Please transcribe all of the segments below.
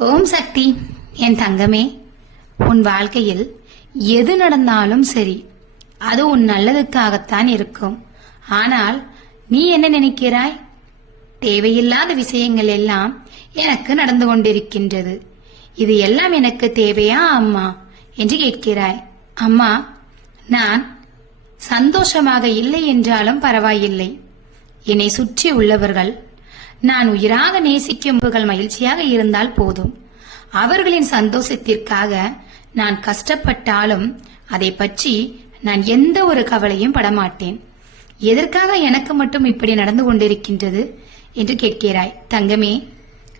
ஓம் சக்தி என் தங்கமே. உன் வாழ்க்கையில் எது நடந்தாலும் சரி அது உன் நல்லதுக்காகத்தான் இருக்கும். ஆனால் நீ என்ன நினைக்கிறாய்? தேவையில்லாத விஷயங்கள் எல்லாம் எனக்கு நடந்து கொண்டிருக்கின்றது. இது எல்லாம் எனக்கு தேவையா அம்மா? என்று கேட்கிறாய். அம்மா நான் சந்தோஷமாக இல்லை என்றாலும் பரவாயில்லை. என்னை சுற்றி உள்ளவர்கள் நான் உயிராக நேசிக்கும்பவர்கள் மகிழ்ச்சியாக இருந்தால் போதும். அவர்களின் சந்தோஷத்திற்காக நான் கஷ்டப்பட்டாலும் அதை பற்றி நான் எந்த ஒரு கவலையும் படமாட்டேன். எதற்காக எனக்கு மட்டும் இப்படி நடந்து கொண்டிருக்கின்றது என்று கேட்கிறாய். தங்கமே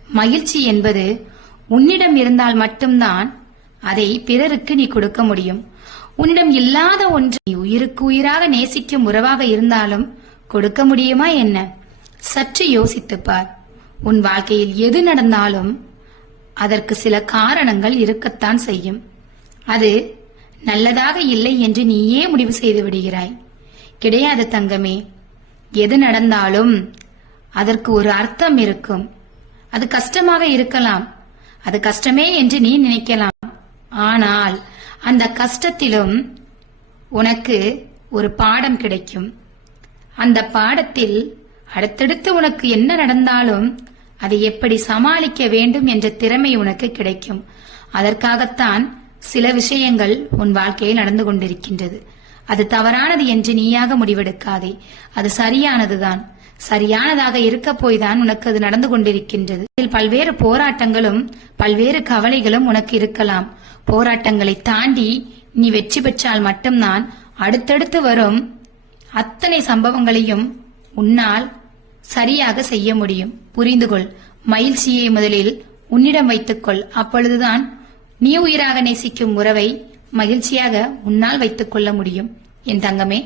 மகிழ்ச்சி என்பது உன்னிடம் இருந்தால் மட்டும்தான் அதை பிறருக்கு நீ கொடுக்க முடியும். உன்னிடம் இல்லாத ஒன்று நீ உயிருக்கு உயிராக நேசிக்கும் உறவாக இருந்தாலும் கொடுக்க முடியுமா என்ன? சற்று யோசித்துப்பார். உன் வாழ்க்கையில் எது நடந்தாலும் அதற்கு சில காரணங்கள் இருக்கத்தான் செய்யும். அது நல்லதாக இல்லை என்று நீயே முடிவு செய்து விடுகிறாய். கிடையாது தங்கமே. எது நடந்தாலும் அதற்கு ஒரு அர்த்தம் இருக்கும். அது கஷ்டமாக இருக்கலாம். அது கஷ்டமே என்று நீ நினைக்கலாம். ஆனால் அந்த கஷ்டத்திலும் உனக்கு ஒரு பாடம் கிடைக்கும். அந்த பாடத்தில் அடுத்தடுத்து உனக்கு என்ன நடந்தாலும் அதை எப்படி சமாளிக்க வேண்டும் என்ற திறமை உனக்கு கிடைக்கும். அதற்காகத்தான் சில விஷயங்கள் உன் வாழ்க்கையில் நடந்து கொண்டிருக்கின்றது. அது தவறானது என்று நீயாக முடிவெடுக்காதே. அது சரியானதுதான். சரியானதாக இருக்க போய்தான் உனக்கு அது நடந்து கொண்டிருக்கின்றது. இதில் பல்வேறு போராட்டங்களும் பல்வேறு கவலைகளும் உனக்கு இருக்கலாம். போராட்டங்களை தாண்டி நீ வெற்றி பெற்றால் மட்டும்தான் அடுத்தடுத்து வரும் அத்தனை சம்பவங்களையும் உன்னால் சரியாக செய்ய முடியும். புரிந்து கொள் மகிழ்ச்சியை முதலில் உன்னிடம் வைத்துக்கொள். அப்பொழுதுதான் நீ உயிராக நேசிக்கும் உறவை மகிழ்ச்சியாக உன்னால் வைத்துக் கொள்ள முடியும். என் தங்கமே